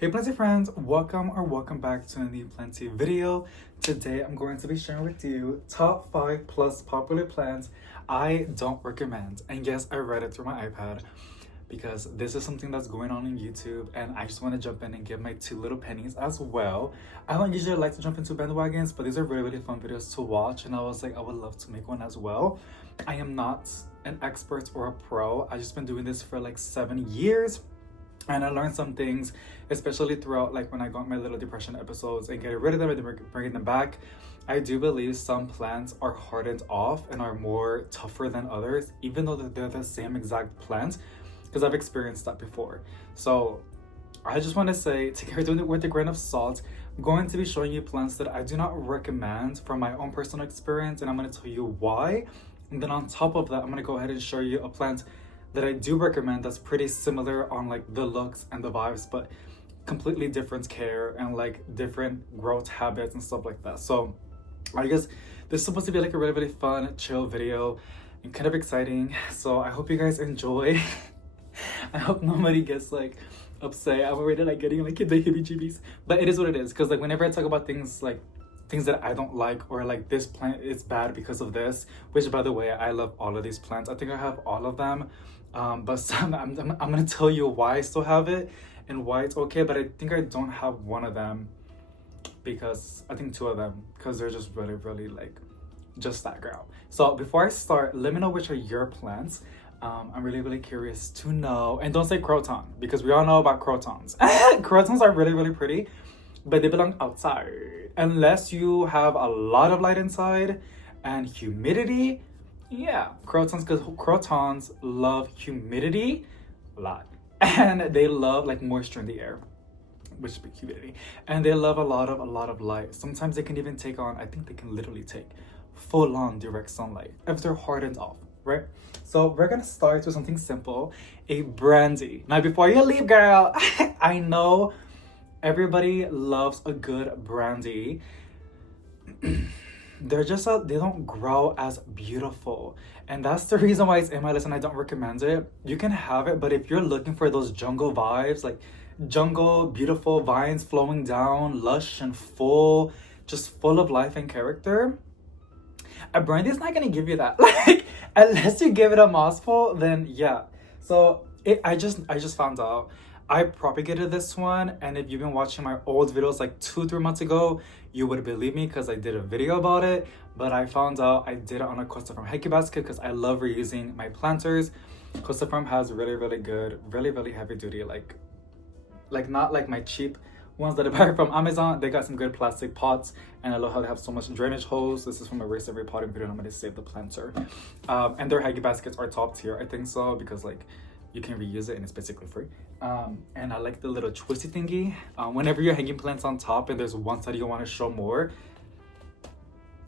Hey Plenty friends, welcome back to a new Plenty video. Today I'm going to be sharing with you top 5 plus popular plants I don't recommend. And yes, I read it through my iPad because this is something that's going on YouTube and I just want to jump in and give my 2 little pennies as well. I don't usually like to jump into bandwagons, but these are really fun videos to watch and I was like, I would love to make one as well. I am not an expert or a pro. I've just been doing this for like 7 years. And I learned some things, especially throughout like when I got my little depression episodes and getting rid of them and then bringing them back. I do believe some plants are hardened off and are more tougher than others, even though they're the same exact plant, because I've experienced that before. So I just want to say, take everything with a grain of salt. I'm going to be showing you plants that I do not recommend from my own personal experience, and I'm going to tell you why. And then on top of that, I'm going to go ahead and show you a plant that I do recommend that's pretty similar on like the looks and the vibes, but completely different care and like different growth habits and stuff like that. So I guess this is supposed to be like a really fun, chill video and kind of exciting. So I hope you guys enjoy. I hope nobody gets like upset. I'm already like getting like the heebie-jeebies, but it is what it is. Because like whenever I talk about things like things that I don't like, or like this plant is bad because of this, which by the way, I love all of these plants. I think I have all of them. But some I'm gonna tell you why I still have it and why it's okay, but I think I don't have one of them because I think 2 of them because they're just really like just that girl. So before I start, let me know which are your plants. I'm really curious to know. And don't say croton because we all know about crotons. Crotons are really pretty, but they belong outside unless you have a lot of light inside and humidity. Yeah, crotons, because crotons love humidity a lot, and they love like moisture in the air, which would be humidity, and they love a lot of light. Sometimes they can even take on, I think they can literally take full-on direct sunlight if they're hardened off, right? So we're gonna start with something simple, a Brandy. Now before you leave, girl, I know everybody loves a good Brandy. They don't grow as beautiful, and that's the reason why it's in my list and I don't recommend it. You can have it, but if you're looking for those jungle vibes, like jungle, beautiful vines flowing down, lush and full, just full of life and character, a Brandy's not gonna give you that. Like unless you give it a mouthful, then yeah. So I just found out I propagated this one, and if you've been watching my old videos like 2-3 months ago, you would believe me because I did a video about it. But I found out I did it on a Costa Farm hickey basket because I love reusing my planters. Costa Farm has really good, really heavy duty, like not like my cheap ones that I buy from Amazon. They got some good plastic pots, and I love how they have so much drainage holes. This is from a Race Every Potting video, and I'm going to save the planter. And their hickey baskets are top tier, I think so, because like you can reuse it and it's basically free. And I like the little twisty thingy. Whenever you're hanging plants on top and there's one side you want to show more,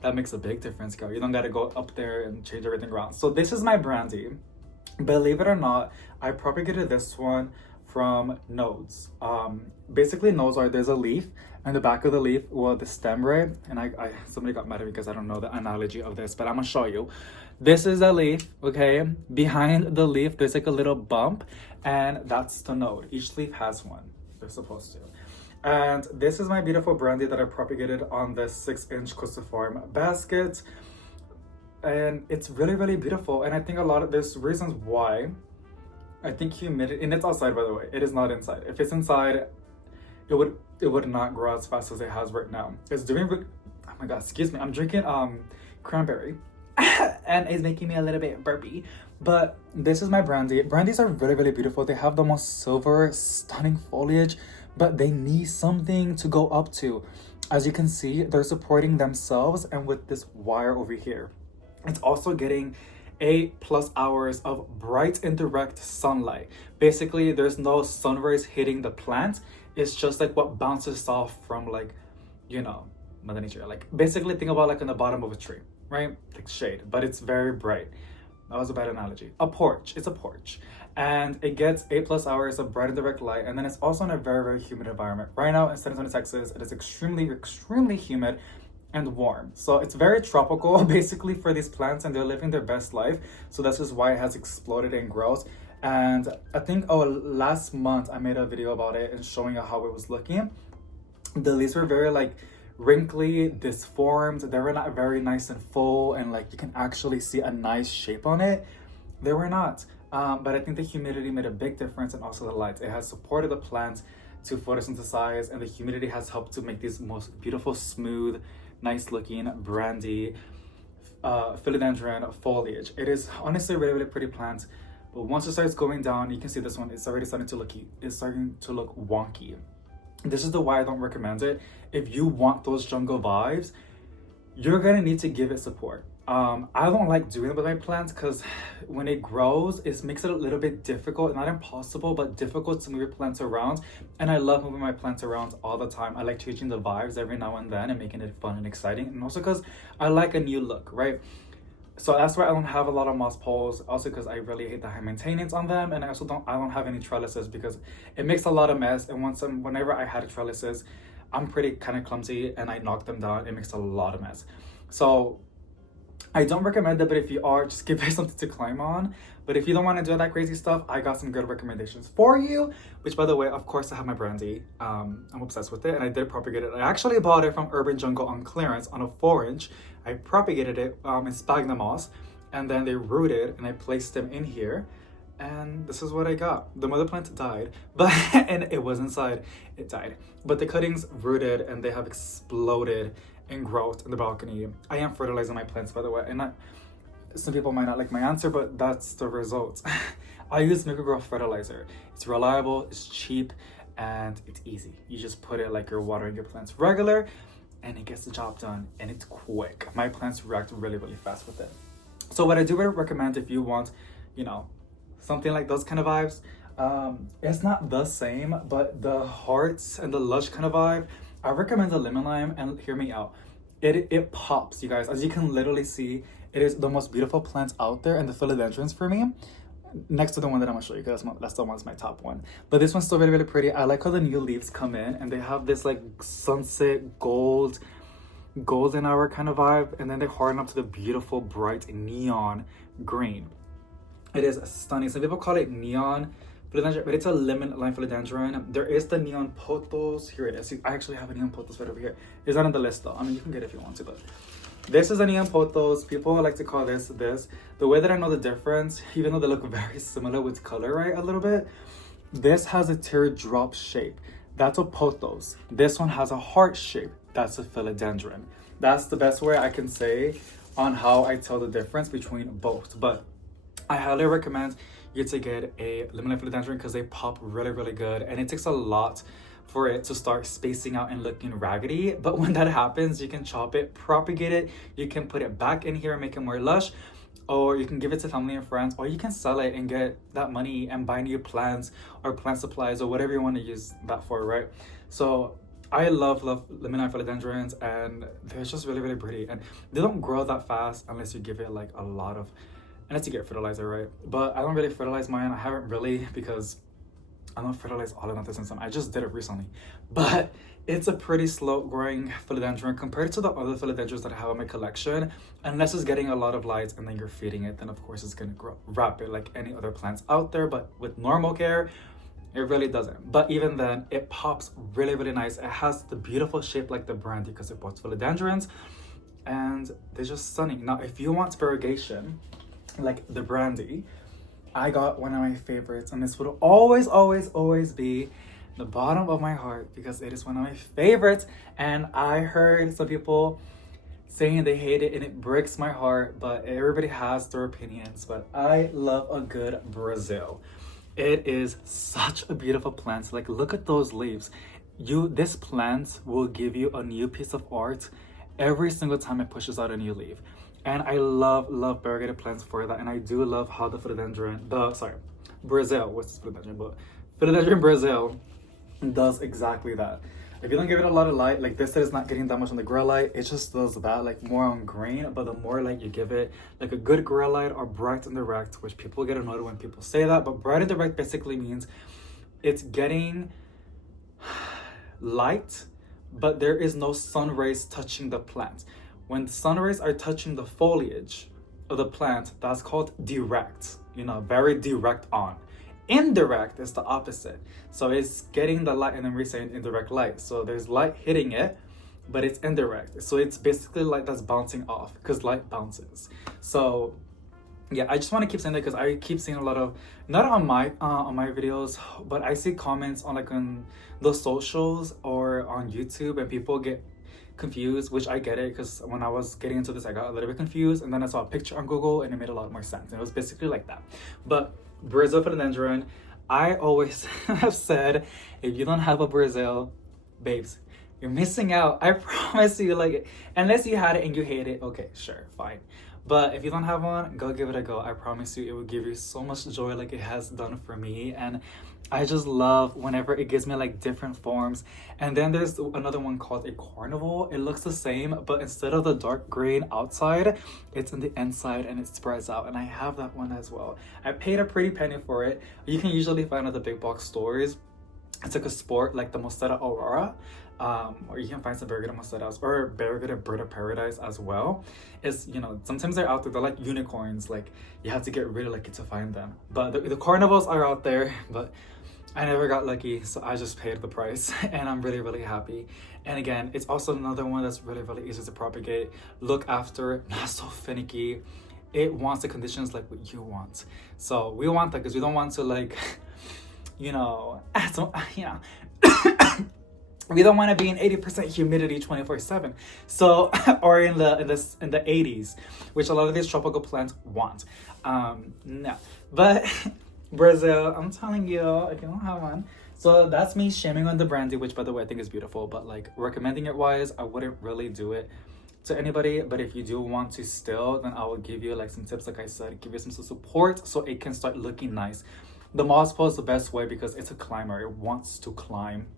that makes a big difference, girl. You don't gotta go up there and change everything around. So this is my Brandy. Believe it or not, I propagated this one from nodes. Basically nodes are, there's a leaf, and the back of the leaf, well, the stem, right? And I somebody got mad at me because I don't know the analogy of this, but I'm gonna show you. This is a leaf, okay? Behind the leaf, there's like a little bump, and that's the node. Each leaf has one. They're supposed to. And this is my beautiful Brandy that I propagated on this 6-inch Costa Farm basket. And it's really beautiful. And I think there's reasons why. I think humidity, and it's outside by the way. It is not inside. If it's inside, it would not grow as fast as it has right now. It's doing, oh my god, excuse me. I'm drinking cranberry. And it's making me a little bit burpy. But this is my Brandy. Brandies are really beautiful. They have the most silver, stunning foliage, but they need something to go up to. As you can see, they're supporting themselves, and with this wire over here, it's also getting 8+ hours of bright and direct sunlight. Basically, there's no sun rays hitting the plant. It's just like what bounces off from, like, you know, Mother Nature. Like basically think about like on the bottom of a tree, right? Like shade, but it's very bright. That was a bad analogy. A porch. It's a porch. And it gets 8+ hours of bright and direct light. And then it's also in a very humid environment. Right now in San Antonio, Texas, it is extremely humid and warm. So it's very tropical basically for these plants, and they're living their best life. So this is why it has exploded and grows. And I think, last month I made a video about it and showing you how it was looking. The leaves were very like wrinkly, disformed. They were not very nice and full, and like you can actually see a nice shape on it. They were not. But I think the humidity made a big difference, and also the light. It has supported the plants to photosynthesize, and the humidity has helped to make these most beautiful, smooth, nice looking Brandy philodendron foliage. It is honestly a really, really pretty plant. But once it starts going down, you can see this one, it's already starting to look wonky. This is the why I don't recommend it. If you want those jungle vibes, you're gonna need to give it support. I don't like doing it with my plants because when it grows, it makes it a little bit difficult, not impossible, but difficult to move your plants around. And I love moving my plants around all the time. I like changing the vibes every now and then and making it fun and exciting. And also because I like a new look, right? So that's why I don't have a lot of moss poles. Also because I really hate the high maintenance on them, and I don't have any trellises because it makes a lot of mess. And whenever I had trellises, I'm pretty kind of clumsy and I knock them down. It makes a lot of mess. So I don't recommend it, but if you are, just give it something to climb on. But if you don't want to do that crazy stuff, I got some good recommendations for you, which by the way, of course, I have my Brandy. I'm obsessed with it, and I did propagate it. I actually bought it from Urban Jungle on clearance on a 4-inch. I propagated it in sphagnum moss, and then they rooted, and I placed them in here. And this is what I got. The mother plant died, but and it was inside, it died. But the cuttings rooted, and they have exploded in growth in the balcony. I am fertilizing my plants, by the way, and some people might not like my answer, but that's the result. I use microgrowth fertilizer. It's reliable, it's cheap, and it's easy. You just put it like you're watering your plants regular, and it gets the job done, and it's quick. My plants react really, really fast with it. So what I do recommend if you want, something like those kind of vibes, it's not the same, but the hearts and the lush kind of vibe, I recommend the lemon lime. And hear me out, it pops, you guys. As you can literally see, it is the most beautiful plant out there, and the philodendrons for me, next to the one that I'm gonna show you, because that's the one's my top one. But this one's still really, really pretty. I like how the new leaves come in, and they have this like sunset golden hour kind of vibe, and then they harden up to the beautiful bright neon green. It is stunning. Some people call it neon philodendron, but it's a lemon lime philodendron. There is the neon pothos. Here it is. I actually have a neon pothos right over here. It's not on the list though. I mean, you can get it if you want to, but this is a neon pothos. People like to call this. The way that I know the difference, even though they look very similar with color, right, a little bit, this has a teardrop shape. That's a pothos. This one has a heart shape. That's a philodendron. That's the best way I can say on how I tell the difference between both. But I highly recommend you to get a lemon philodendron because they pop really, really good, and it takes a lot for it to start spacing out and looking raggedy. But when that happens, you can chop it, propagate it, you can put it back in here and make it more lush, or you can give it to family and friends, or you can sell it and get that money and buy new plants or plant supplies or whatever you want to use that for, right? So I love lemon philodendrons, and they're just really, really pretty, and they don't grow that fast unless you give it like a lot of, unless you get fertilizer, right? But I don't really fertilize mine. I haven't really, because I don't fertilize all of them at the same time. I just did it recently. But it's a pretty slow growing philodendron compared to the other philodendrons that I have in my collection. Unless it's getting a lot of light and then you're feeding it, then of course it's gonna grow rapid like any other plants out there. But with normal care, it really doesn't. But even then, it pops really, really nice. It has the beautiful shape like the Brandy because it was philodendrons, and they're just stunning. Now, if you want variegation, like the Brandy, I got one of my favorites, and this would always, always, always be the bottom of my heart because it is one of my favorites. And I heard some people saying they hate it, and it breaks my heart, but everybody has their opinions. But I love a good Brazil. It is such a beautiful plant. Like, look at those leaves. This plant will give you a new piece of art every single time it pushes out a new leaf. And I love variegated plants for that. And I do love how the Brazil, what's this philodendron? But philodendron Brazil does exactly that. If you don't give it a lot of light, like this is not getting that much on the grow light, it just does that, like more on green. But the more light you give it, like a good grow light or bright and direct, which people get annoyed when people say that, but bright and direct basically means it's getting light, but there is no sun rays touching the plant. When the sun rays are touching the foliage of the plant, that's called direct, very direct on. Indirect is the opposite. So it's getting the light and then we're saying indirect light. So there's light hitting it, but it's indirect. So it's basically light that's bouncing off because light bounces. So yeah, I just want to keep saying that because I keep seeing a lot of, not on my videos, but I see comments on like on the socials or on YouTube, and people get confused, which I get it, because when I was getting into this I got a little bit confused, and then I saw a picture on Google and it made a lot more sense, and it was basically like that. But Brazil philodendron, I always have said, if you don't have a Brazil, babes, you're missing out. I promise you, like, unless you had it and you hate it, okay, sure, fine. But if you don't have one, go give it a go. I promise you, it will give you so much joy like it has done for me. And I just love whenever it gives me like different forms. And then there's another one called a carnival. It looks the same, but instead of the dark green outside, it's in the inside and it spreads out. And I have that one as well. I paid a pretty penny for it. You can usually find at the big box stores. It's like a sport, like the Mosqueda Aurora. Or you can find some Variegated Mosquedas or Variegated Bird of Paradise as well. Is, you know, sometimes they're out there, they're like unicorns, like you have to get really lucky to find them. But the carnivals are out there, but I never got lucky, so I just paid the price and I'm really, really happy. And again, it's also another one that's really, really easy to propagate, look after, not so finicky. It wants the conditions like what you want. So we want that because we don't want to like, you know, we don't want to be in 80% humidity 24/7. So, or in the 80s, which a lot of these tropical plants want. No, but Brazil, I'm telling you, if you don't have one. So that's me shaming on the Brandy, which by the way I think is beautiful, but like recommending it wise, I wouldn't really do it to anybody. But if you do want to still, then I will give you like some tips, like I said, give you some support so it can start looking nice. The moss pole is the best way because it's a climber. It wants to climb.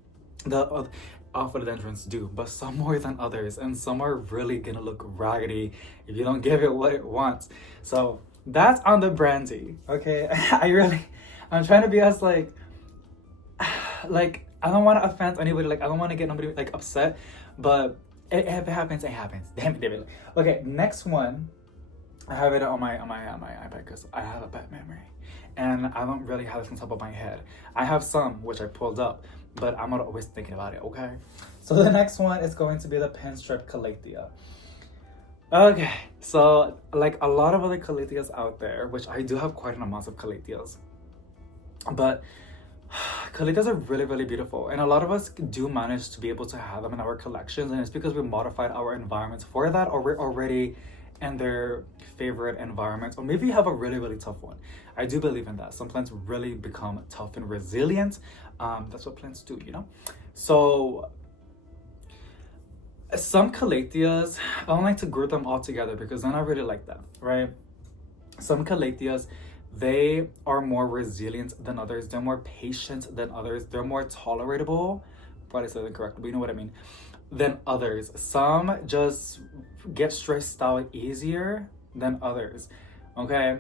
The philodendrons do, but some more than others, and some are really gonna look raggedy if you don't give it what it wants. So that's on the Brandy, okay? I'm trying to be as like I don't want to offend anybody, like I don't want to get nobody like upset, but if it happens, it happens. Damn it, David. Okay, next one. I have it on my iPad because I have a bad memory and I don't really have this on top of my head. I have some which I pulled up, but I'm not always thinking about it, okay? So the next one is going to be the Pinstripe Calia. Okay, so like a lot of other Calias out there, which I do have quite an amount of Calias, but Calias are really, really beautiful, and a lot of us do manage to be able to have them in our collections, and it's because we modified our environments for that, or we're already in their favorite environment, or maybe you have a really, really tough one. I do believe in that. Some plants really become tough and resilient. That's what plants do, you know? So some Calias, I don't like to group them all together because then I really like them, right? Some Calias, they are more resilient than others. They're more patient than others. They're more tolerable. Probably said it correctly, but you know what I mean. Than others. Some just get stressed out easier than others. Okay.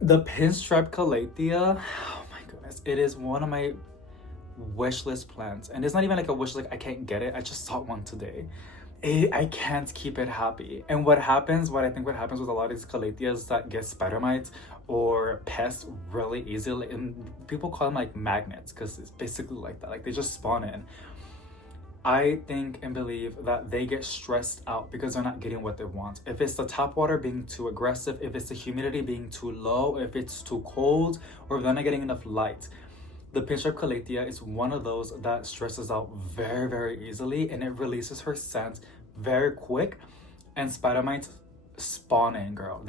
The Pinstripe Calia, oh my goodness, it is one of my wish list plants, and it's not even like a wish, like I can't get it. I just saw one today. I can't keep it happy. And what I think what happens with a lot of these Calias that get spider mites or pests really easily, and people call them like magnets because it's basically like that, like they just spawn in. I think and believe that they get stressed out because they're not getting what they want. If it's the tap water being too aggressive, if it's the humidity being too low, if it's too cold, or if they're not getting enough light. The Pinstripe Calia is one of those that stresses out very, very easily, and it releases her scent very quick, and spider mites spawn in, girl.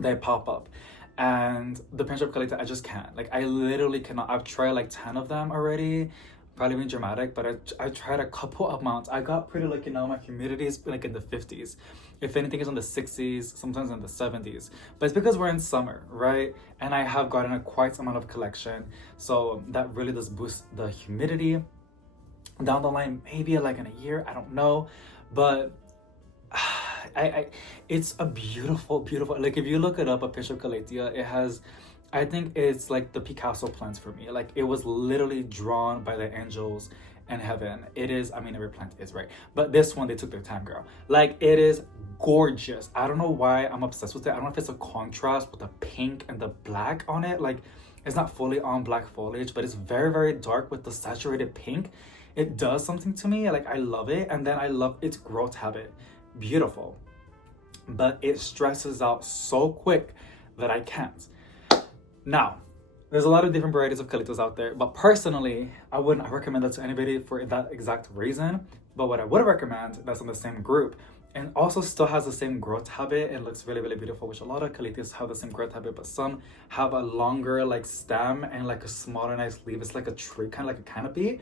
They pop up. And the Pinstripe Calia, I just can't. Like, I literally cannot. I've tried like 10 of them already. Probably being dramatic, but I tried a couple of months. I got pretty lucky now. My humidity is like in the 50s. If anything, it's in the 60s, sometimes in the 70s. But it's because we're in summer, right? And I have gotten a quite amount of collection. So that really does boost the humidity. Down the line, maybe like in a year, I don't know. But it's a beautiful, beautiful, like if you look it up, a Pinstripe Calia, it has, I think it's like the Picasso plants for me. Like it was literally drawn by the angels, in heaven. It is, I mean, every plant is, right? But this one, they took their time, girl. Like, it is gorgeous. I don't know why I'm obsessed with it. I don't know if it's a contrast with the pink and the black on it. Like, it's not fully on black foliage, but it's very, very dark with the saturated pink. It does something to me. Like, I love it. And then I love its growth habit. Beautiful. But it stresses out so quick that I can't. Now, there's a lot of different varieties of calitos out there, but personally, I wouldn't recommend that to anybody for that exact reason. But what I would recommend, that's in the same group, and also still has the same growth habit and looks really, really beautiful, which a lot of calitos have the same growth habit, but some have a longer like stem and like a smaller nice leaf. It's like a tree, kind of like a canopy.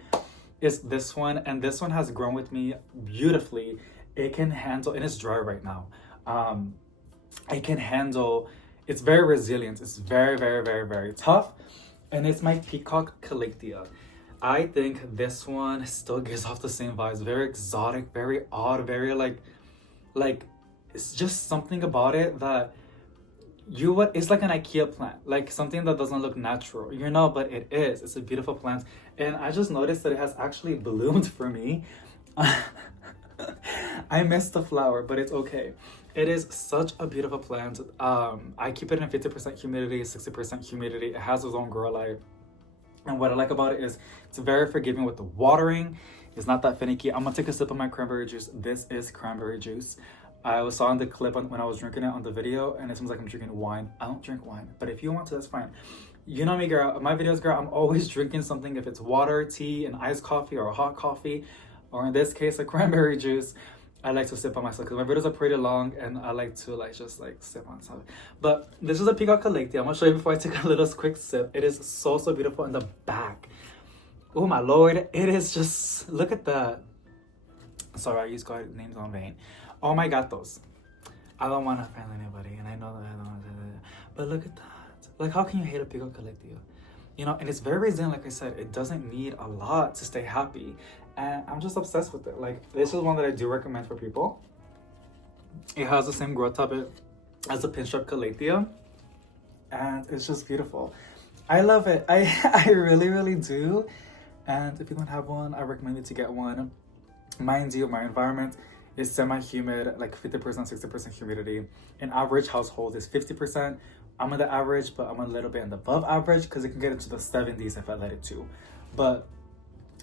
Is this one, and this one has grown with me beautifully. It can handle, and it's dry right now. It can handle, it's very resilient. It's very, very, very, very tough. And it's my Peacock Calia. I think this one still gives off the same vibes. Very exotic, very odd, very like it's just something about it that you would, it's like an IKEA plant, like something that doesn't look natural, you know, but it is. It's a beautiful plant. And I just noticed that it has actually bloomed for me. I missed the flower, but it's okay. It is such a beautiful plant. I keep it in 50% humidity, 60% humidity. It has its own grow light. And what I like about it is it's very forgiving with the watering. It's not that finicky. I'm gonna take a sip of my cranberry juice. This is cranberry juice. I saw in the clip when I was drinking it on the video, and it seems like I'm drinking wine. I don't drink wine, but if you want to, that's fine. You know me, girl. My videos, girl, I'm always drinking something. If it's water, tea, an iced coffee, or a hot coffee, or in this case, a cranberry juice, I like to sip on myself because my videos are pretty long, and I like to just sip on stuff. But this is a Peacock Calia. I'm gonna show you before I take a little quick sip. It is so, so beautiful in the back. Oh my lord, it is just, look at that. Sorry, I use God's names on vain. Oh my gatos. I don't want to offend anybody, and I know that I don't want to, but look at that. Like, how can you hate a Peacock Calia? You know, and it's very resilient. Like I said, it doesn't need a lot to stay happy, and I'm just obsessed with it. Like, this is one that I do recommend for people. It has the same growth habit as the Pinch Up Calia, and it's just beautiful. I love it. I really, really do. And if you don't have one, I recommend you to get one. Mind you, my environment is semi-humid, like 50%, 60% humidity. An average household is 50%. I'm in the average, but I'm a little bit in the above average because it can get into the 70s if I let it to. But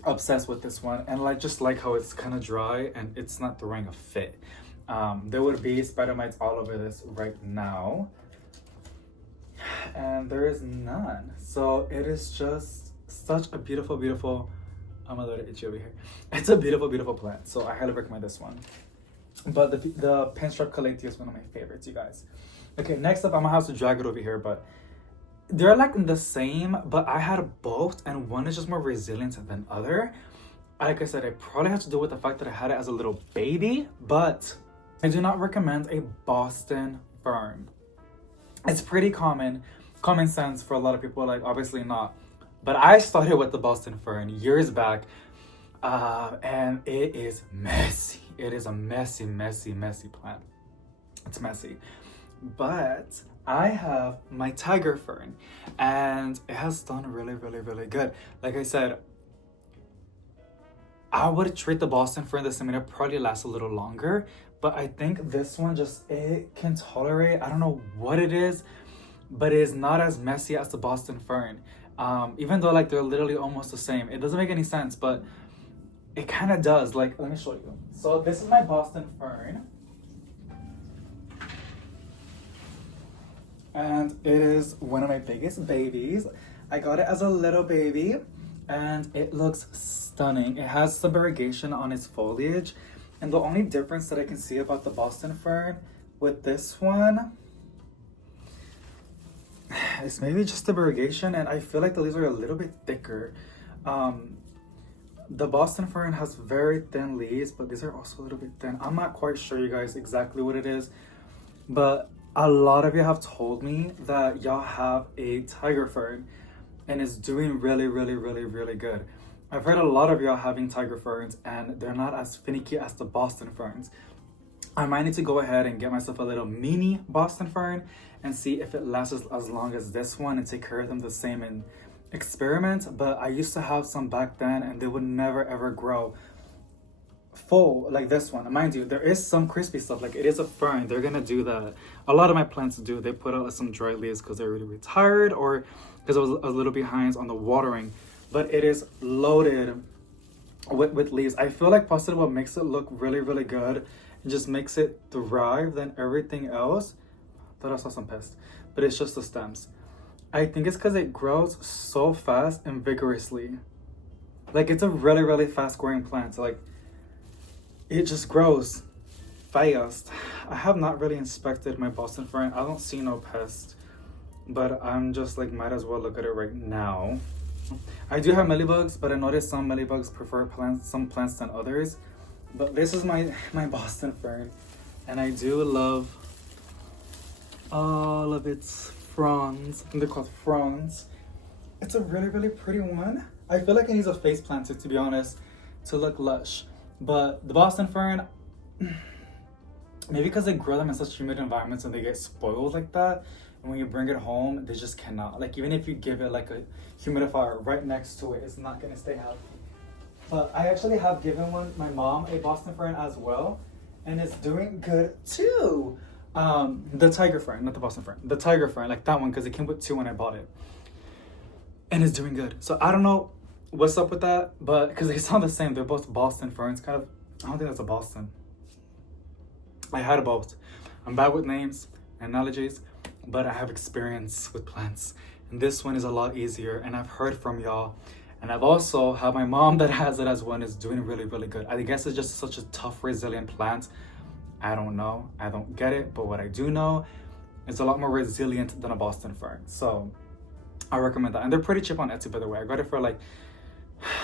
obsessed with this one, and just like how it's kind of dry and it's not throwing a fit. There would be spider mites all over this right now, and there is none. So it is just such a beautiful, beautiful, I'm a little itchy over here. It's a beautiful, beautiful plant. So I highly recommend this one. But the Pinstripe Calia is one of my favorites, you guys. Okay, next up, I'm gonna have to drag it over here, but they're like the same, but I had both, and one is just more resilient than other. Like I said, I probably have to do with the fact that I had it as a little baby, but I do not recommend a Boston Fern. It's pretty common sense for a lot of people, like obviously not. But I started with the Boston Fern years back, and it is messy. It is a messy, messy, messy plant. It's messy. But I have my Tiger Fern, and it has done really, really, really good. Like I said, I would treat the Boston Fern the same, and it probably lasts a little longer. But I think this one it can tolerate, I don't know what it is, but it is not as messy as the Boston Fern. Even though they're literally almost the same. It doesn't make any sense, but it kind of does. Let me show you. So this is my Boston Fern, and it is one of my biggest babies. I got it as a little baby, and it looks stunning. It has some variegation on its foliage, and the only difference that I can see about the Boston Fern with this one, it's maybe just the variegation, and I feel like the leaves are a little bit thicker. The Boston Fern has very thin leaves, but these are also a little bit thin. I'm not quite sure, you guys, exactly what it is, but a lot of you have told me that y'all have a Tiger Fern, and it's doing really, really, really, really good. I've heard a lot of y'all having Tiger Ferns, and they're not as finicky as the Boston Ferns. I might need to go ahead and get myself a little mini Boston Fern and see if it lasts as long as this one, and take care of them the same, experiment, but I used to have some back then and they would never ever grow full like this one. Mind you, there is some crispy stuff, like it is a fern, they're gonna do that. A lot of my plants do. They put out some dry leaves because they're really retired or because I was a little behind on the watering, but it is loaded with leaves. I feel like possibly what makes it look really really good and just makes it thrive than everything else. Thought I saw some pests, but it's just the stems. I think it's because it grows so fast and vigorously. Like it's a really really fast growing plant. Like it just grows fast. I have not really inspected my Boston fern. I don't see no pest, but I'm just like, might as well look at it right now. I do have mealybugs, but I noticed some mealybugs prefer some plants than others. But this is my Boston fern, and I do love all of its fronds. I think they're called fronds. It's a really really pretty one. I feel like it needs a face planter, to be honest, to look lush. But the Boston fern, maybe because they grow them in such humid environments and they get spoiled like that, and when you bring it home, they just cannot. Like even if you give it like a humidifier right next to it, it's not gonna stay healthy. But I actually have given my mom a Boston fern as well, and it's doing good too. The tiger fern, not the Boston fern, the tiger fern, like that one, because it came with two when I bought it, and it's doing good. So I don't know what's up with that, but because they sound the same, they're both Boston ferns. Kind of, I don't think that's a Boston. I had both. I'm bad with names and analogies, but I have experience with plants, and this one is a lot easier, and I've heard from y'all, and I've also had my mom that has it as one is doing really really good. I guess it's just such a tough resilient plant. I don't know, I don't get it, but what I do know, it's a lot more resilient than a Boston fern. So I recommend that, and they're pretty cheap on Etsy, by the way. I got it for like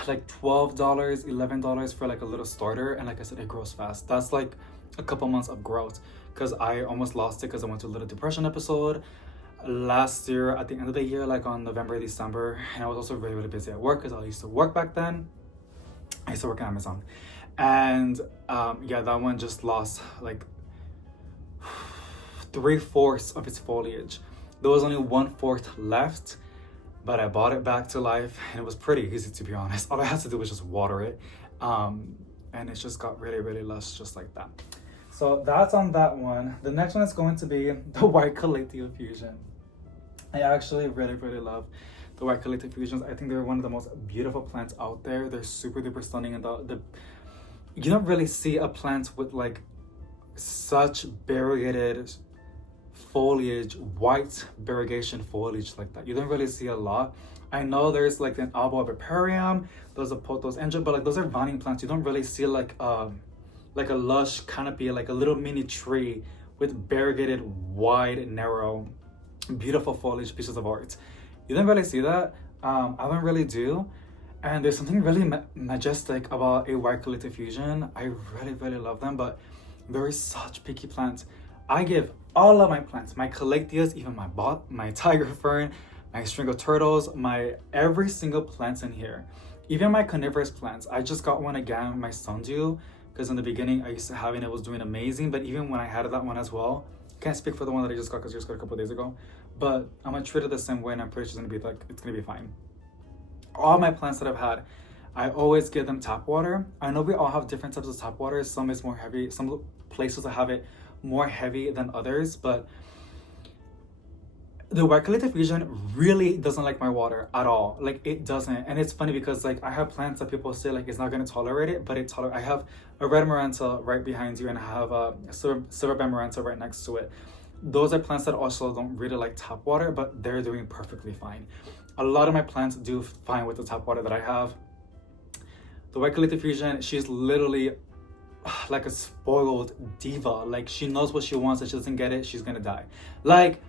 $12, $11 for like a little starter, and like I said, it grows fast. That's like a couple months of growth, because I almost lost it because I went to a little depression episode last year at the end of the year, like on November, December, and I was also really really busy at work because I used to work back then. I used to work at Amazon, and yeah, that one just lost like 3/4 of its foliage. There was only 1/4 left, but I bought it back to life, and it was pretty easy, to be honest. All I had to do was just water it, and it just got really really lush just like that. So that's on that one. The next one is going to be the white Calia fusion. I actually really really love the white Calia fusions. I think they're one of the most beautiful plants out there. They're super duper stunning, and you don't really see a plant with like such variegated foliage, white variegation foliage like that. You don't really see a lot. I know there's like an Arboriperum, those are pothos angel, but like those are vining plants. You don't really see like a lush canopy, like a little mini tree with variegated, wide, narrow, beautiful foliage pieces of art. You don't really see that. I don't really do. And there's something really majestic about a white Calia fusion. I really really love them, but they're such picky plants. I give all of my plants, my Calias, even my tiger fern, my string of turtles, my every single plant in here, even my coniferous plants. I just got one again, my sundew, because in the beginning I used to have it and it was doing amazing, but even when I had that one as well, can't speak for the one that I just got because I just got a couple days ago, but I'm gonna treat it the same way, and I'm pretty sure it's gonna be fine. All my plants that I've had, I always give them tap water. I know we all have different types of tap water. Some is more heavy, some places that have it more heavy than others, but the white Calia fusion really doesn't like my water at all. Like it doesn't. And it's funny because like I have plants that people say like it's not going to tolerate it, but I have a red maranta right behind you, and I have a silver band maranta right next to it. Those are plants that also don't really like tap water, but they're doing perfectly fine. A lot of my plants do fine with the tap water that I have. The white Calia fusion, she's literally like a spoiled diva. Like she knows what she wants, if she doesn't get it, she's gonna die. Like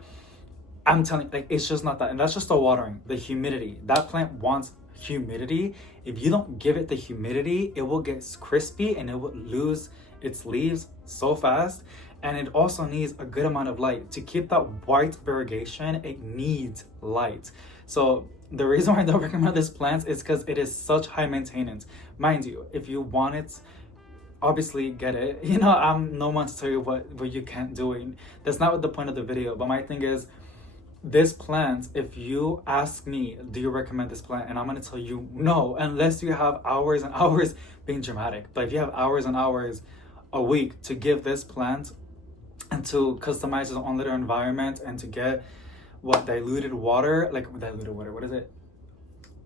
I'm telling you, like it's just not that. And that's just the watering, the humidity. That plant wants humidity. If you don't give it the humidity, it will get crispy and it will lose its leaves so fast. And it also needs a good amount of light. To keep that white variegation, it needs light. So the reason why I don't recommend this plant is because it is such high maintenance. Mind you, if you want it, obviously get it. You know, I'm no one to tell you what you can't do. That's not what the point of the video. But my thing is, this plant, if you ask me, do you recommend this plant? And I'm gonna tell you no, unless you have hours and hours being dramatic. But if you have hours and hours a week to give this plant and to customize its own little environment and to get diluted water, what is it?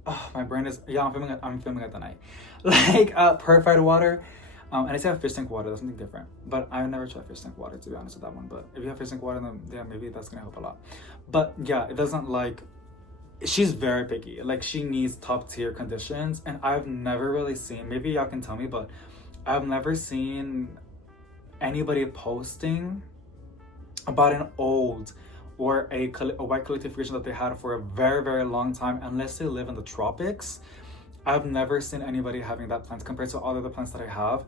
Oh, my brain is, yeah, I'm filming at the night. Like purified water. And I say have fish tank water, that's something different. But I've never tried fish tank water, to be honest with that one. But if you have fish tank water, then yeah, maybe that's gonna help a lot. But yeah, it doesn't like, she's very picky. Like she needs top tier conditions. And I've never really seen, maybe y'all can tell me, but I've never seen anybody posting about an old or a white calification that they had for a very, very long time, unless they live in the tropics. I've never seen anybody having that plant compared to all the other plants that I have.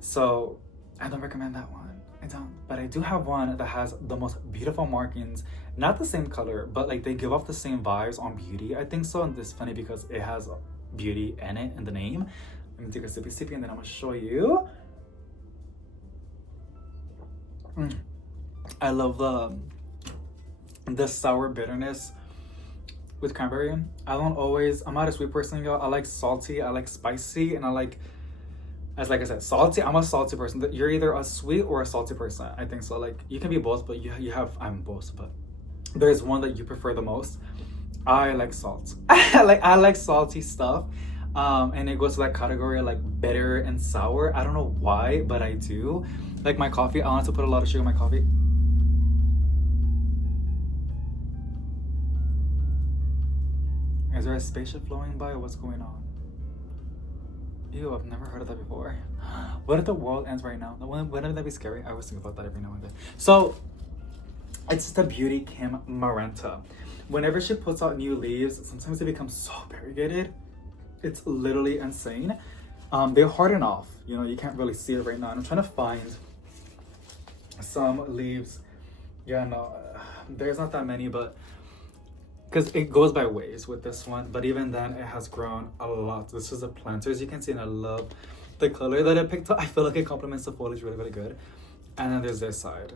So I don't recommend that one. I don't. But I do have one that has the most beautiful markings. Not the same color, but like they give off the same vibes on beauty, I think so. And it's funny because it has beauty in it, in the name. Let me take a sippy and then I'm gonna show you. I love the sour bitterness with cranberry. I'm not a sweet person, y'all. I like salty, I like spicy, and I like, as like I said, salty. I'm a salty person. You're either a sweet or a salty person, I think so. Like you can be both, but I'm both, but there's one that you prefer the most. I like salt. I like salty stuff. And it goes to that category like bitter and sour. I don't know why, but I do. Like my coffee, I want to put a lot of sugar in my coffee. Is there a spaceship flowing by or what's going on? Ew, I've never heard of that before. What if the world ends right now? Wouldn't that be scary? I always think about that every now and then. So, it's the Beauty Kim Marenta. Whenever she puts out new leaves, sometimes they become so variegated. It's literally insane. They harden off. You know, you can't really see it right now. And I'm trying to find some leaves. Yeah, no, there's not that many, but because it goes by waves with this one, but even then it has grown a lot. This is a planter, as you can see, and I love the color that it picked up. I feel like it complements the foliage really, really good. And then there's this side,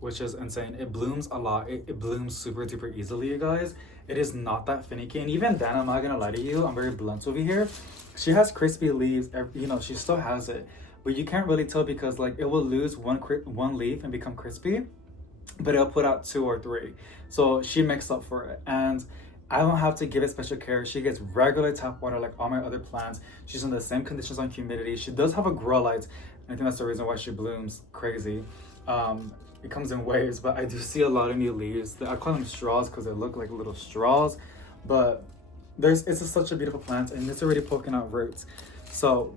which is insane. It blooms a lot. It blooms super duper easily, you guys. It is not that finicky. And even then, I'm not gonna lie to you, I'm very blunt over here. She has crispy leaves, you know, she still has it, but you can't really tell because like it will lose one leaf and become crispy, but it'll put out 2 or 3. So she makes up for it. And I don't have to give it special care. She gets regular tap water like all my other plants. She's in the same conditions on humidity. She does have a grow light. I think that's the reason why she blooms crazy. It comes in waves, but I do see a lot of new leaves. I call them straws because they look like little straws, but it's such a beautiful plant and it's already poking out roots. So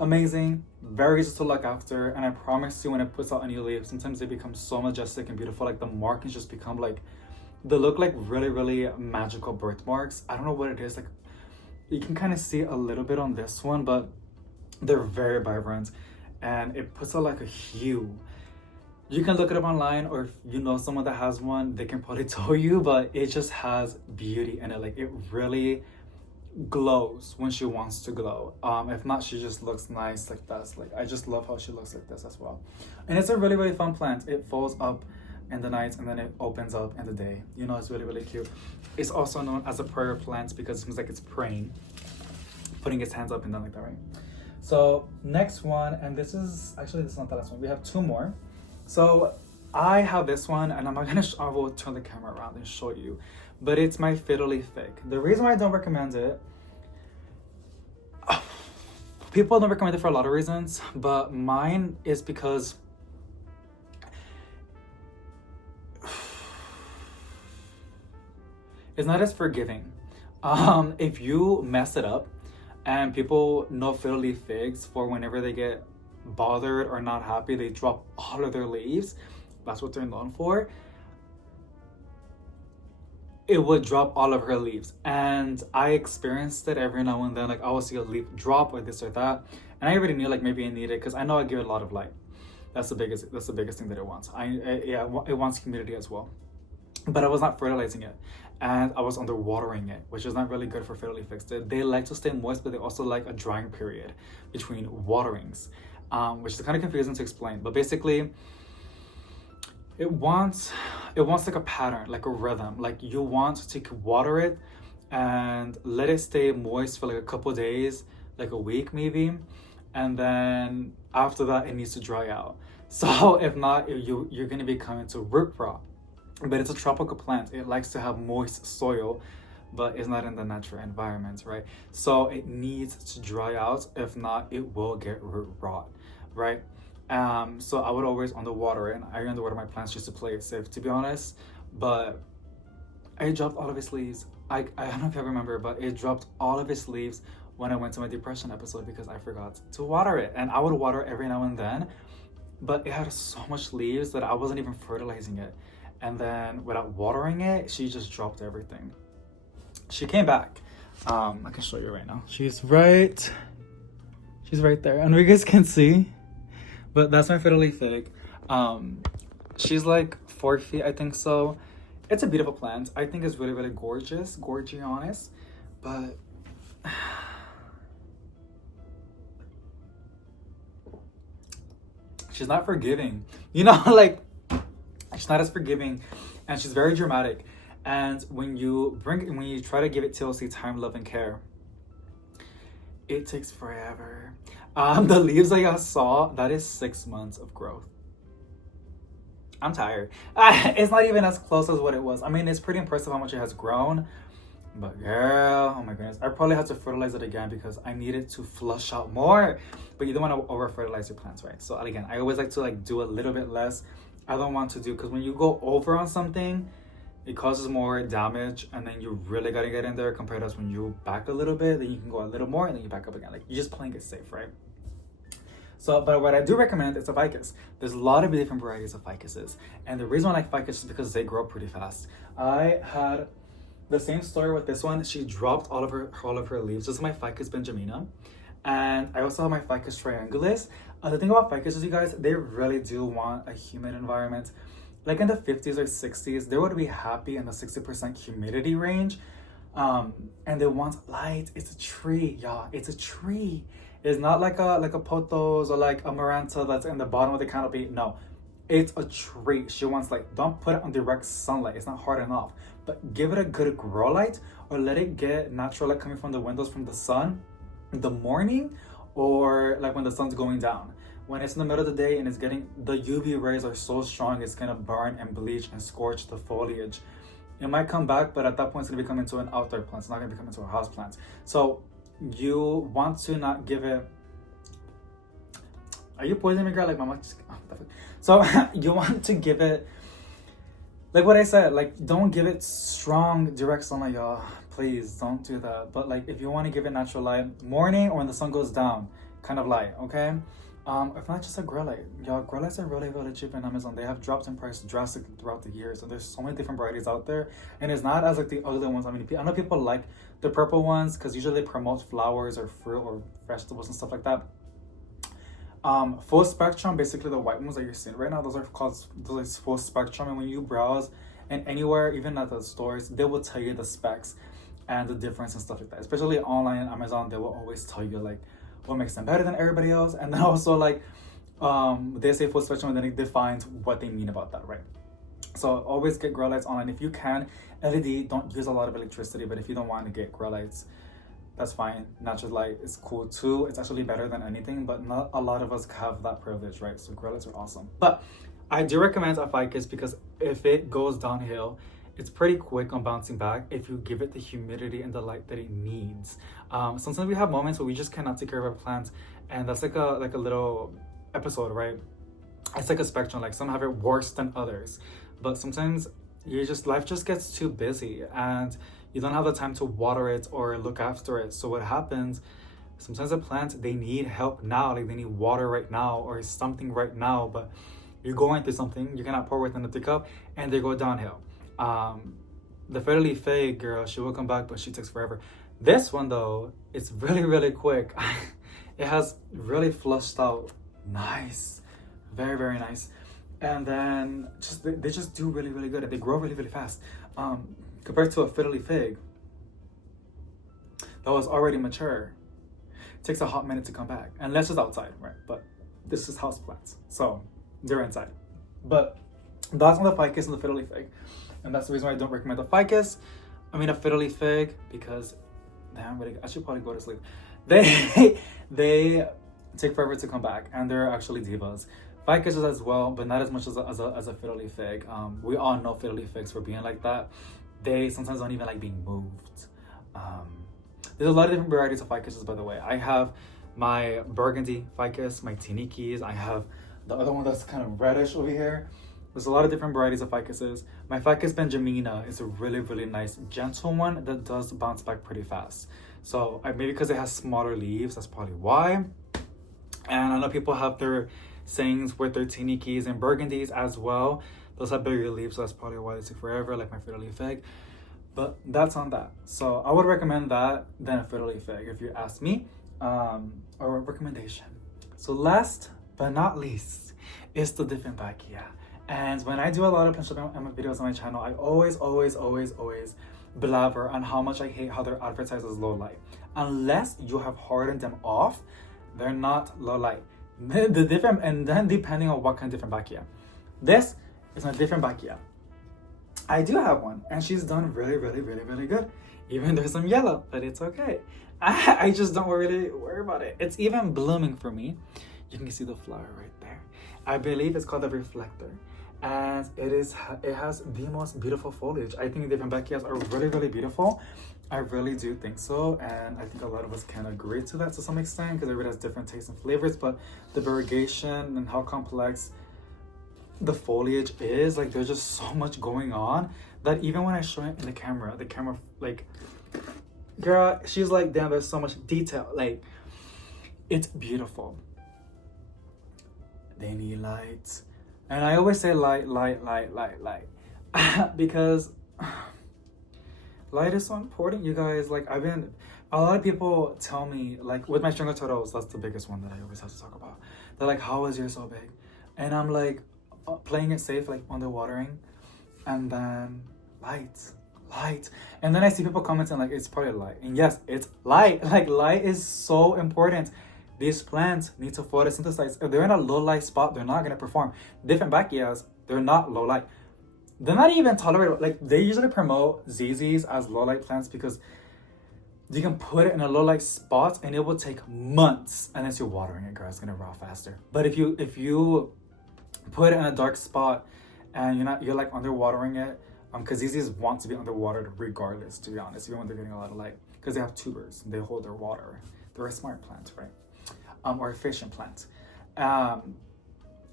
amazing, very easy to look after, and I promise you when it puts out a new leaf, sometimes they become so majestic and beautiful. Like the markings just become like, they look like really, really magical birthmarks. I don't know what it is. Like you can kind of see a little bit on this one, but they're very vibrant and it puts out like a hue. You can look it up online, or if you know someone that has one, they can probably tell you, but it just has beauty in it. Like it really glows when she wants to glow. If not, she just looks nice like this. Like I just love how she looks like this as well. And it's a really, really fun plant. It folds up in the night and then it opens up in the day. You know, it's really, really cute. It's also known as a prayer plant because it seems like it's praying, putting its hands up and down like that, right? So next one, and this is not the last one. We have 2 more. So I have this one, and I will turn the camera around and show you, but it's my Fiddle Fig. The reason why I don't recommend it, people don't recommend it for a lot of reasons, but mine is because it's not as forgiving. If you mess it up, and people know Fiddle Figs for whenever they get bothered or not happy, they drop all of their leaves. That's what they're known for. It would drop all of her leaves, and I experienced it every now and then. Like I will see a leaf drop or this or that, and I already knew like maybe I need it because I know I give it a lot of light. That's the biggest thing that it wants. It wants humidity as well, but I was not fertilizing it, and I was underwatering it, which is not really good for Fiddle Figs. They like to stay moist, but they also like a drying period between waterings, which is kind of confusing to explain. But basically, it wants like a pattern, like a rhythm. Like you want to water it and let it stay moist for like a couple days, like a week maybe, and then after that it needs to dry out. So if not, you're gonna be coming to root rot. But it's a tropical plant. It likes to have moist soil, but it's not in the natural environment, right? So it needs to dry out. If not, it will get root rot, right? So I would always underwater it, and I underwater my plants just to play it safe, to be honest. But I dropped all of its leaves. I don't know if you remember, but it dropped all of its leaves when I went to my depression episode because I forgot to water it. And I would water every now and then, but it had so much leaves that I wasn't even fertilizing it. And then without watering it, she just dropped everything. She came back. I can show you right now. She's right there. And you guys can see, but that's my Fiddle Fig. She's like 4 feet, I think so. It's a beautiful plant. I think it's really, really gorgeous, honest. But she's not forgiving. You know, like she's not as forgiving, and she's very dramatic. And when you try to give it TLC, time, love, and care, it takes forever. The leaves that y'all saw, that is 6 months of growth. I'm tired. It's not even as close as what it was. I mean, it's pretty impressive how much it has grown. But girl, oh my goodness. I probably have to fertilize it again because I need it to flush out more. But you don't want to over-fertilize your plants, right? So again, I always like to do a little bit less. I don't want to do, because when you go over on something, it causes more damage, and then you really got to get in there compared to when you back a little bit, then you can go a little more, and then you back up again. Like, you're just playing it safe, right? So, but what I do recommend is a ficus. There's a lot of different varieties of ficuses. And the reason I like ficus is because they grow pretty fast. I had the same story with this one. She dropped all of her leaves. This is my Ficus benjamina. And I also have my Ficus triangulus. The thing about ficuses, you guys, they really do want a humid environment. Like in the 50s or 60s, they would be happy in the 60% humidity range. And they want light. It's a tree, y'all. It's a tree. It's not like a pothos or like a maranta that's in the bottom of the canopy. No, it's a tree. She wants light. Don't put it on direct sunlight. It's not hard enough. But give it a good grow light, or let it get natural light coming from the windows from the sun in the morning, or like when the sun's going down. When it's in the middle of the day and it's getting, the UV rays are so strong, it's gonna burn and bleach and scorch the foliage. It might come back, but at that point it's gonna become into an outdoor plant. It's not gonna become into a house plant. So you want to not give it. Are you poisoning me, girl? Like my mom. So you want to give it, like what I said, like don't give it strong direct sunlight, y'all. Please don't do that. But like if you want to give it natural light, morning or when the sun goes down, kind of light, okay? If not, just a grow light. Y'all, grow lights are really, really cheap on Amazon. They have dropped in price drastically throughout the years, and there's so many different varieties out there. And it's not as like the ugly ones. I mean, I know people like the purple ones because usually they promote flowers or fruit or vegetables and stuff like that. Full spectrum, basically the white ones that you're seeing right now, those are full spectrum. And when you browse and anywhere, even at the stores, they will tell you the specs and the difference and stuff like that. Especially online on Amazon, they will always tell you like what makes them better than everybody else. And then also like they say full spectrum, and then it defines what they mean about that, right? So always get grow lights online if you can. LED, don't use a lot of electricity, but if you don't want to get grow lights, that's fine. Natural light is cool too. It's actually better than anything, but not a lot of us have that privilege, right? So grow lights are awesome. But I do recommend a ficus because if it goes downhill, it's pretty quick on bouncing back if you give it the humidity and the light that it needs. Sometimes we have moments where we just cannot take care of our plants, and that's like a little episode, right? It's like a spectrum. Like some have it worse than others, but sometimes life just gets too busy and you don't have the time to water it or look after it. So what happens? Sometimes the plants, they need help now, like they need water right now or something right now, but you're going through something, you cannot pour within the teacup, and they go downhill. The Fiddle Fig girl, she will come back, but she takes forever. This one though, it's really, really quick. It has really flushed out. Nice. Very, very nice. And then they just do really, really good. They grow really, really fast. Compared to a Fiddle Fig that was already mature. It takes a hot minute to come back. Unless it's outside, right? But this is houseplants, so they're inside. But That's on the Ficus and the Fiddle Fig. And that's the reason why I don't recommend the Ficus. I mean, a Fiddle Fig, because damn, I should probably go to sleep. They take forever to come back, and they're actually divas. Ficus is as well, but not as much as a Fiddle Fig. We all know Fiddle Figs for being like that. They sometimes don't even like being moved. There's a lot of different varieties of Ficuses, by the way. I have my burgundy Ficus, my Tinikis. I have the other one that's kind of reddish over here. There's a lot of different varieties of Ficuses. My Ficus Benjamina is a really, really nice, gentle one that does bounce back pretty fast. So maybe because it has smaller leaves, that's probably why. And I know people have their sayings with their Tinikis and burgundies as well. Those have bigger leaves, so that's probably why they take forever, like my Fiddle Fig. But that's on that. So I would recommend that than a Fiddle Fig if you ask me, or a recommendation. So last but not least is the different Backya. And when I do a lot of plant shopping videos on my channel, I always blabber on how much I hate how they're advertised as low light. Unless you have hardened them off, they're not low light. The different, and then depending on what kind of different Backya. This is my different Backya. I do have one, and she's done really good. Even there's some yellow, but it's okay. I just don't really worry about it. It's even blooming for me. You can see the flower right there. I believe it's called the reflector, and it has the most beautiful foliage. I think the different Backyas are really beautiful. I really do think so, and I think a lot of us can agree to that to some extent because everybody has different tastes and flavors. But the variegation and how complex the foliage is, like, there's just so much going on that even when I show it in the camera like, girl, she's like, damn, there's so much detail. Like, it's beautiful. They need light, and I always say light because light is so important, you guys. Like, a lot of people tell me, like, with my string of turtles, that's the biggest one that I always have to talk about. They're like, how is yours so big? And I'm like, playing it safe, like underwatering, and then light. And then I see people commenting like, it's probably light. And yes, it's light. Like, light is so important. These plants need to photosynthesize. If they're in a low light spot, they're not going to perform. Different Backyas, they're not low light. They're not even tolerable. Like, they usually promote ZZs as low light plants because you can put it in a low light spot and it will take months unless you're watering it, girl. It's gonna raw faster. But if you put it in a dark spot and you're like underwatering it, because ZZs want to be underwatered regardless, to be honest, even when they're getting a lot of light, because they have tubers and they hold their water. They're a smart plant, right? Or efficient plant.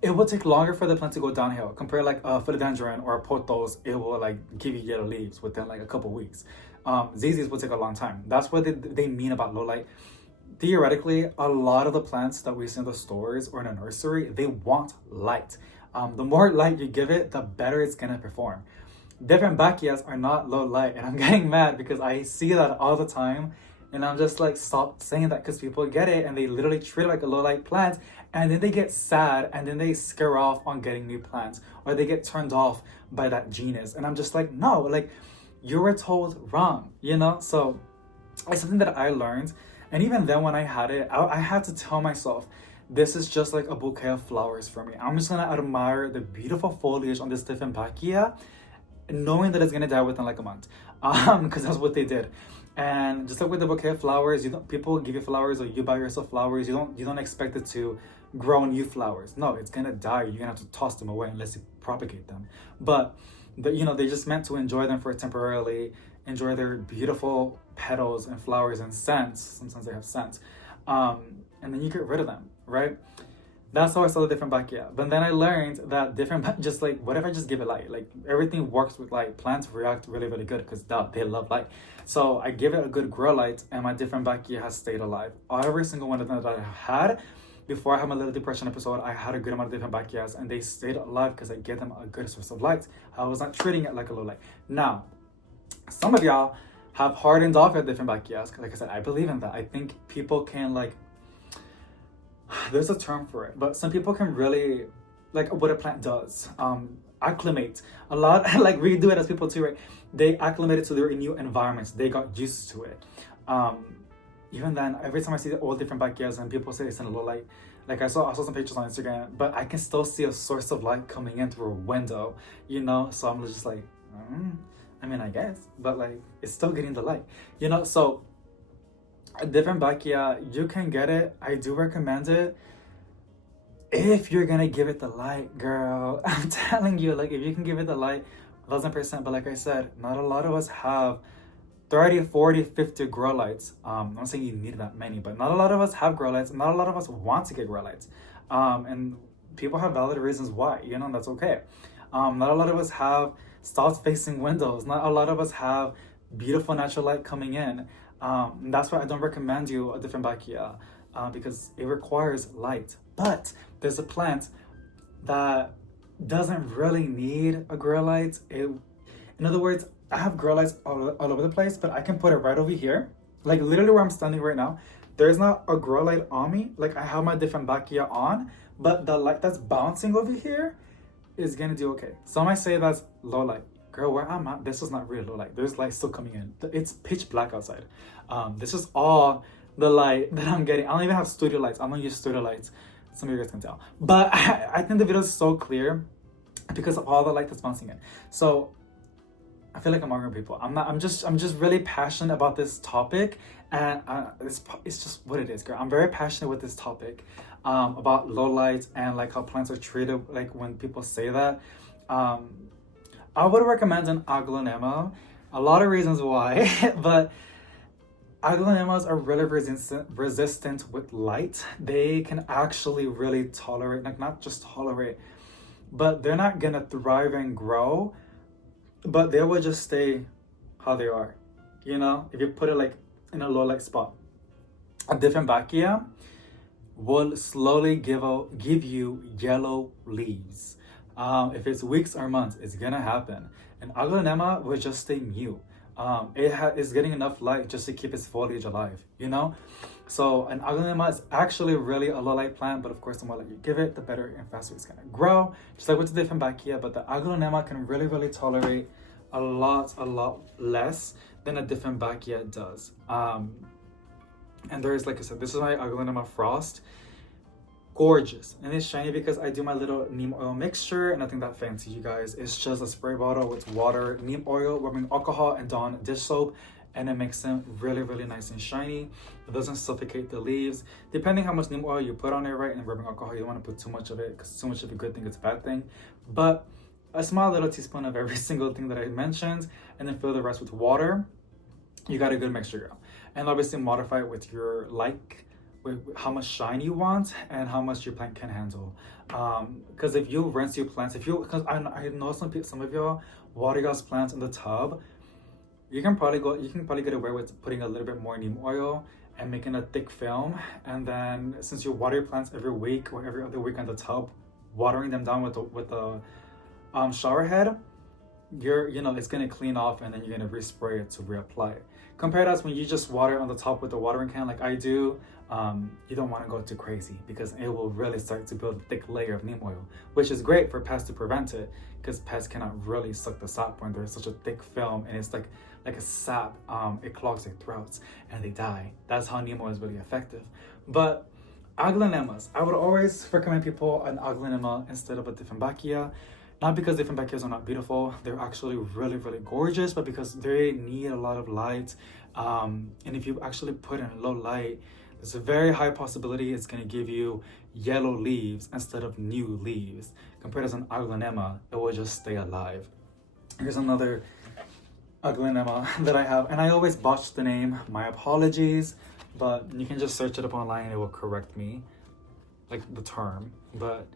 It will take longer for the plant to go downhill compared like a philodendron or a pothos. It will like give you yellow leaves within like a couple weeks. ZZs will take a long time. That's what they mean about low light. Theoretically, a lot of the plants that we see in the stores or in a nursery, they want light. The more light you give it, the better it's gonna perform. Different Backyas are not low light, and I'm getting mad because I see that all the time. And I'm just like, stop saying that, because people get it and they literally treat it like a low light plant, and then they get sad and then they scare off on getting new plants, or they get turned off by that genus. And I'm just like, no, like, you were told wrong, So it's something that I learned. And even then when I had it, I had to tell myself, this is just like a bouquet of flowers for me. I'm just gonna admire the beautiful foliage on this different Backya, knowing that it's gonna die within like a month, because that's what they did. And just like with the bouquet of flowers, people give you flowers, or you buy yourself flowers. You don't expect it to grow new flowers. No, it's gonna die. You're gonna have to toss them away unless you propagate them. But they're just meant to enjoy them for temporarily, enjoy their beautiful petals and flowers and scents. Sometimes they have scents, and then you get rid of them, right? That's how I saw the different Backya. But then I learned that just like, what if I just give it light? Like, everything works with light. Plants react really good because they love light. So I give it a good grow light, and my different Backya has stayed alive. Every single one of them that I had, before I had my little depression episode, I had a good amount of different Backyas, and they stayed alive because I gave them a good source of light. I was not treating it like a low light. Now, some of y'all have hardened off at different Backyas. Like I said, I believe in that. I think people can, like, there's a term for it, but some people can really, like what a plant does, acclimate a lot. Like, we do it as people too, right? They acclimated to their new environments. They got used to it. even then, every time I see all different Backyas and people say it's in a low light, like I saw some pictures on Instagram, but I can still see a source of light coming in through a window, you know? So I'm just like, I mean, I guess, but like, it's still getting the light, you know? So a different Backya, you can get it. I do recommend it if you're gonna give it the light, girl. I'm telling you, like, if you can give it the light, 1000%. But like I said, not a lot of us have 30, 40, 50 grow lights. I'm not saying you need that many, but not a lot of us have grow lights. Not a lot of us want to get grow lights. And people have valid reasons why, you know, and that's okay. Not a lot of us have south facing windows. Not a lot of us have beautiful natural light coming in. That's why I don't recommend you a different Backya, because it requires light. But there's a plant that doesn't really need a grow light. In other words, I have grow lights all over the place, but I can put it right over here. Like literally where I'm standing right now, there's not a grow light on me. Like I have my different Backya on, but the light that's bouncing over here is gonna do okay. Some might say that's low light. Girl, where I'm at, this is not really low light. There's light still coming in. It's pitch black outside. This is all the light that I'm getting. I don't even have studio lights. I don't use studio lights. Some of you guys can tell. But I think the video is so clear because of all the light that's bouncing in. So I feel like I'm arguing people. I'm just really passionate about this topic, and it's just what it is, girl. I'm very passionate with this topic about low lights and like how plants are treated. Like when people say that, I would recommend an aglaonema. A lot of reasons why, but aglaonemas are really resistant with light. They can actually really tolerate, like not just tolerate, but they're not gonna thrive and grow, but they will just stay how they are, you know, if you put it like in a low light spot. A different Backya will slowly give you yellow leaves. If it's weeks or months, it's gonna happen. An aglaonema will just stay mute. It's getting enough light just to keep its foliage alive, you know? So an aglaonema is actually really a low light plant, but of course the more light you give it, the better and faster it's gonna grow. Just like with the different Backya, but the aglaonema can really tolerate a lot less than a different Backya does. And there is, like I said, this is my aglaonema frost. Gorgeous, and it's shiny because I do my little neem oil mixture, and nothing that fancy, you guys. It's just a spray bottle with water, neem oil, rubbing alcohol, and Dawn dish soap, and it makes them really nice and shiny. It doesn't suffocate the leaves. Depending how much neem oil you put on it, right, and rubbing alcohol, you don't want to put too much of it because too much of a good thing is a bad thing. But a small little teaspoon of every single thing that I mentioned, and then fill the rest with water. You got a good mixture, girl. And obviously modify it with your how much shine you want and how much your plant can handle. Because if you rinse your plants, because I know some of y'all water y'all's plants in the tub, you can probably get away with putting a little bit more neem oil and making a thick film, and then since you water your plants every week or every other week in the tub, watering them down with the shower head, it's gonna clean off, and then you're gonna respray it to reapply it. Compared to when you just water on the top with the watering can like I do, you don't want to go too crazy because it will really start to build a thick layer of neem oil, which is great for pests to prevent it, because pests cannot really suck the sap when there's such a thick film and it's like a sap. It clogs their throats and they die. That's how neem oil is really effective. But aglaonemas, I would always recommend people an aglaonema instead of a different Backya. Not because different Backyas are not beautiful, they're actually really gorgeous, but because they need a lot of light. And if you actually put in low light, there's a very high possibility it's going to give you yellow leaves instead of new leaves. Compared to an aglaonema, it will just stay alive. Here's another aglaonema that I have, and I always botch the name. My apologies, but you can just search it up online and it will correct me, like the term. But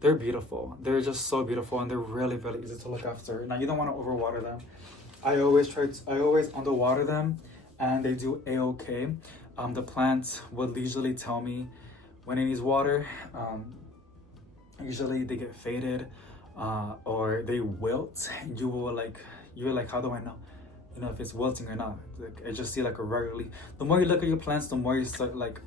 they're beautiful. They're just so beautiful, and they're really easy to look after. Now you don't want to overwater them. I always underwater them, and they do a-okay. The plant will usually tell me when it needs water. Usually they get faded, or they wilt. You're like, how do I know? You know if it's wilting or not. Like I just see like a regular leaf. The more you look at your plants, the more you start like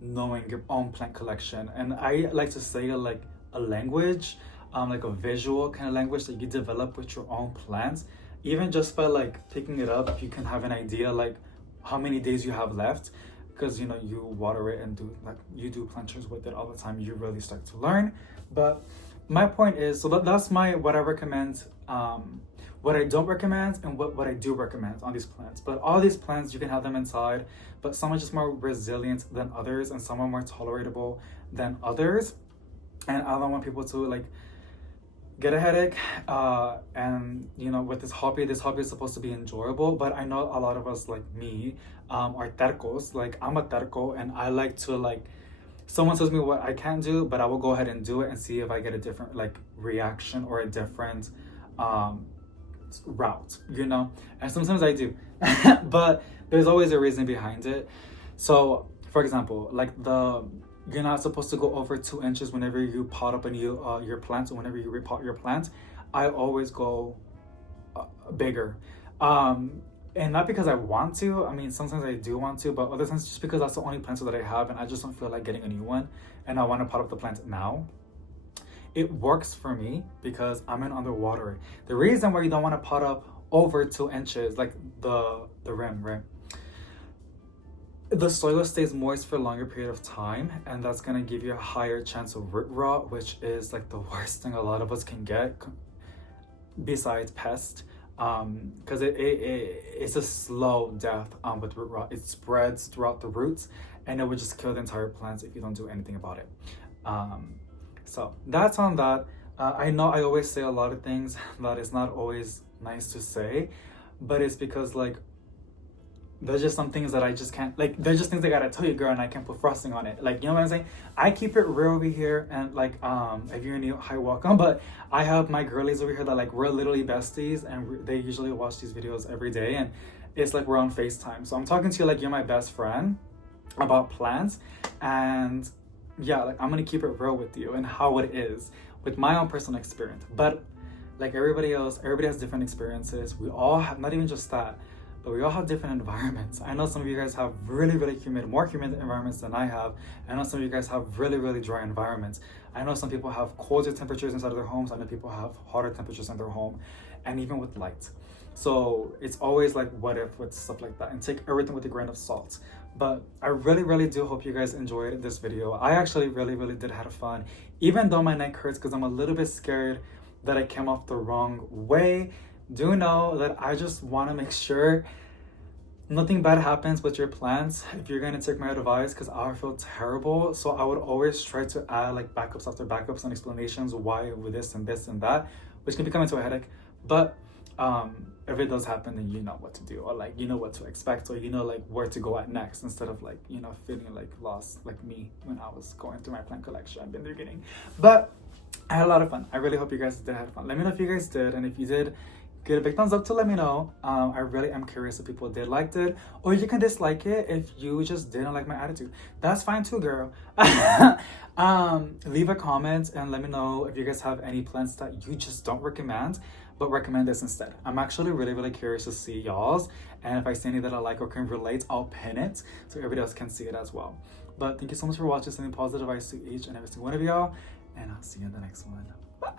knowing your own plant collection. And I like to say like a language, like a visual kind of language that you develop with your own plants. Even just by like picking it up, you can have an idea like how many days you have left. because you know you water it and do like you do planters with it all the time, you really start to learn. But my point is, so that's my what I recommend, what I don't recommend, and what I do recommend on these plants. But all these plants, you can have them inside, but some are just more resilient than others, and some are more tolerable than others. And I don't want people to like get a headache. And you know, with this hobby is supposed to be enjoyable, but I know a lot of us like me are tercos. Like I'm a terco, and I like to like, someone tells me what I can't do, but I will go ahead and do it and see if I get a different like reaction or a different route, you know. And sometimes I do but there's always a reason behind it. So for example, like you're not supposed to go over 2 inches whenever you pot up a new your plants, or whenever you repot your plants. I always go bigger, and not because I want to. I mean, sometimes I do want to, but other times just because that's the only planter that I have, and I just don't feel like getting a new one, and I want to pot up the plant now. It works for me because I'm an underwater. The reason why you don't want to pot up over 2 inches, like the rim, right? The soil stays moist for a longer period of time, and that's gonna give you a higher chance of root rot, which is like the worst thing a lot of us can get, besides pest. Because it's a slow death with root rot. It spreads throughout the roots, and it would just kill the entire plants if you don't do anything about it. So that's on that. I know I always say a lot of things that is not always nice to say, but it's because like there's just some things that I just can't, like there's just things I gotta tell you, girl, and I can't put frosting on it. Like, you know what I'm saying? I keep it real over here, and like if you're new, hi, welcome. But I have my girlies over here that like we're literally besties, and they usually watch these videos every day, and it's like we're on FaceTime. So I'm talking to you like you're my best friend about plants, and yeah, like I'm gonna keep it real with you and how it is with my own personal experience. But like everybody else, everybody has different experiences. We all have, not even just that, but we all have different environments. I know some of you guys have really, really humid, more humid environments than I have. I know some of you guys have really, really dry environments. I know some people have colder temperatures inside of their homes. I know people have hotter temperatures in their home, and even with light. So it's always like what if with stuff like that, and take everything with a grain of salt. But I really, really do hope you guys enjoyed this video. I actually really, really did have fun, even though my neck hurts because I'm a little bit scared that I came off the wrong way. Do know that I just want to make sure nothing bad happens with your plants if you're going to take my advice, because I feel terrible. So I would always try to add like backups after backups and explanations why with this and this and that, which can become into a headache. But if it does happen, then you know what to do, or like you know what to expect, or you know like where to go at next, instead of like, you know, feeling like lost like me when I was going through my plant collection in the beginning. But I had a lot of fun. I really hope you guys did have fun. Let me know if you guys did, and if you did, give it a big thumbs up to let me know. I really am curious if people did like it, or you can dislike it if you just didn't like my attitude. That's fine too, girl. Leave a comment and let me know if you guys have any plants that you just don't recommend, but recommend this instead. I'm actually really, really curious to see y'all's, and if I see any that I like or can relate, I'll pin it so everybody else can see it as well. But thank you so much for watching, sending positive vibes to each and every single one of y'all, and I'll see you in the next one. Bye.